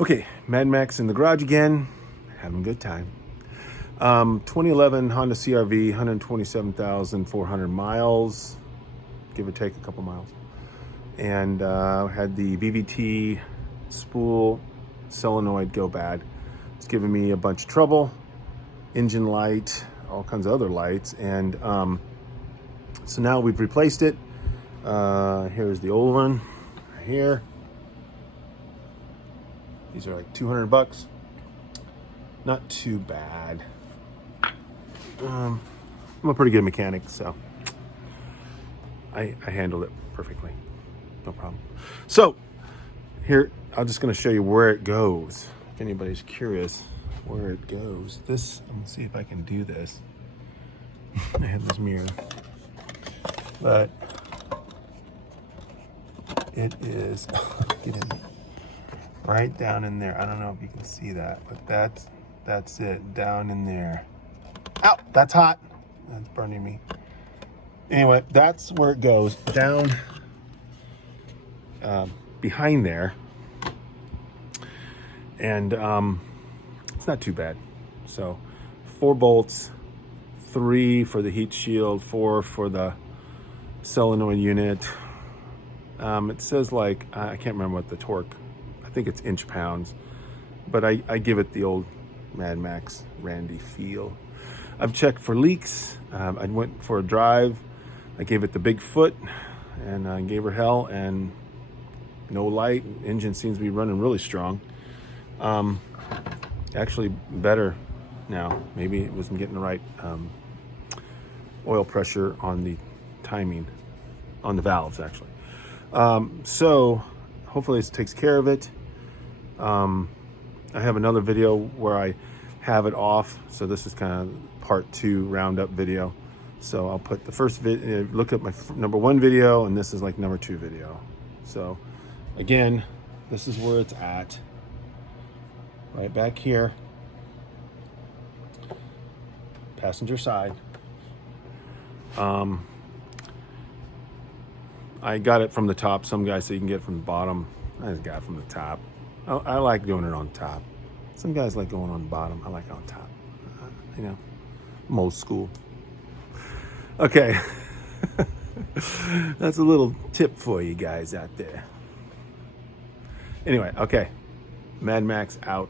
Okay, Mad Max in the garage again, having a good time. 2011 Honda CRV, 127,400 miles, give or take a couple miles. And had the VVT spool solenoid go bad. It's giving me a bunch of trouble. Engine light, all kinds of other lights. And so now we've replaced it. Here's the old one right here. These are like 200 bucks. Not too bad. I'm a pretty good mechanic, so I handled it perfectly. No problem. So here, I'm just gonna show you where it goes. If anybody's curious where it goes. This, I'm gonna see if I can do this. I have this mirror. But it is, get in, right down in there. I don't know if you can see that, but that's it, down in there. Ow, that's hot. That's burning me. Anyway, that's where it goes, down behind there. And it's not too bad. So 4 bolts, 3 for the heat shield, 4 for the solenoid unit. It says like, I can't remember what the torque, I think it's inch-pounds, but I give it the old Mad Max Randy feel. I've checked for leaks. I went for a drive. I gave it the big foot and I gave her hell, and no light. Engine seems to be running really strong. Actually better now. Maybe it wasn't getting the right oil pressure on the timing, on the valves actually. So hopefully this takes care of it. I have another video where I have it off. So this is kind of part 2 roundup video. So I'll put the first video, look at my number 1 video, and this is like number 2 video. So again, this is where it's at. Right back here. Passenger side. I got it from the top. Some guys say you can get it from the bottom. I just got it from the top. I like doing it on top. Some guys like going on the bottom. I like on top. You know, I'm old school. Okay. That's a little tip for you guys out there. Anyway, okay. Mad Max out.